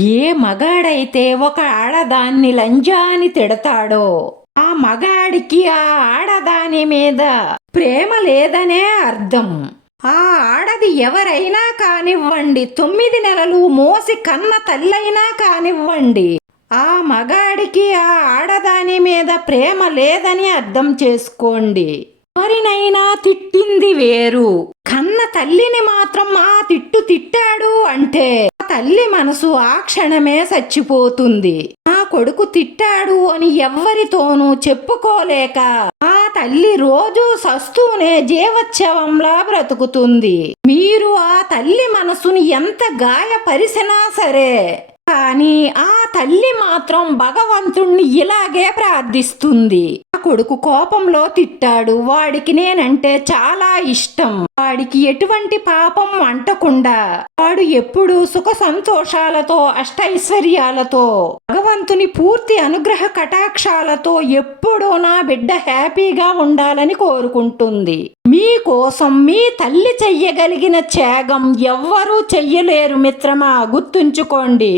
ఏ మగాడైతే ఒక ఆడదాన్ని లంజాని తిడతాడో ఆ మగాడికి ఆ ఆడదాని మీద ప్రేమ లేదనే అర్థం. ఆ ఆడది ఎవరైనా కానివ్వండి తొమ్మిది నెలలు మోసి కన్న తల్లైనా కానివ్వండి ఆ మగాడికి ఆ ఆడదాని మీద ప్రేమ లేదని అర్థం చేసుకోండి. ఎవరినైనా తిట్టింది వేరు. కన్న తల్లిని మాత్రం ఆ తిట్టు తిట్టాడు అంటే తల్లి మనసు ఆ క్షణమే చచ్చిపోతుంది ఆ కొడుకు తిట్టాడు అని ఎవ్వరితోనూ చెప్పుకోలేక ఆ తల్లి రోజు సస్తూనే జీవోత్సవంలా బ్రతుకుతుంది. మీరు ఆ తల్లి మనసుని ఎంత గాయపరిసినా సరే కానీ ఆ తల్లి మాత్రం భగవంతుణ్ణి ఇలాగే ప్రార్థిస్తుంది. ఆ కొడుకు కోపంలో తిట్టాడు వాడికి నేనంటే చాలా ఇష్టం. వాడికి ఎటువంటి పాపం అంటకుండా వాడు ఎప్పుడు సుఖ సంతోషాలతో అష్టైశ్వర్యాలతో భగవంతుని పూర్తి అనుగ్రహ కటాక్షాలతో ఎప్పుడూ నా బిడ్డ హ్యాపీగా ఉండాలని కోరుకుంటుంది. మీకోసం మీ తల్లి చెయ్యగలిగిన త్యాగం ఎవ్వరూ చెయ్యలేరు మిత్రమా గుర్తుంచుకోండి.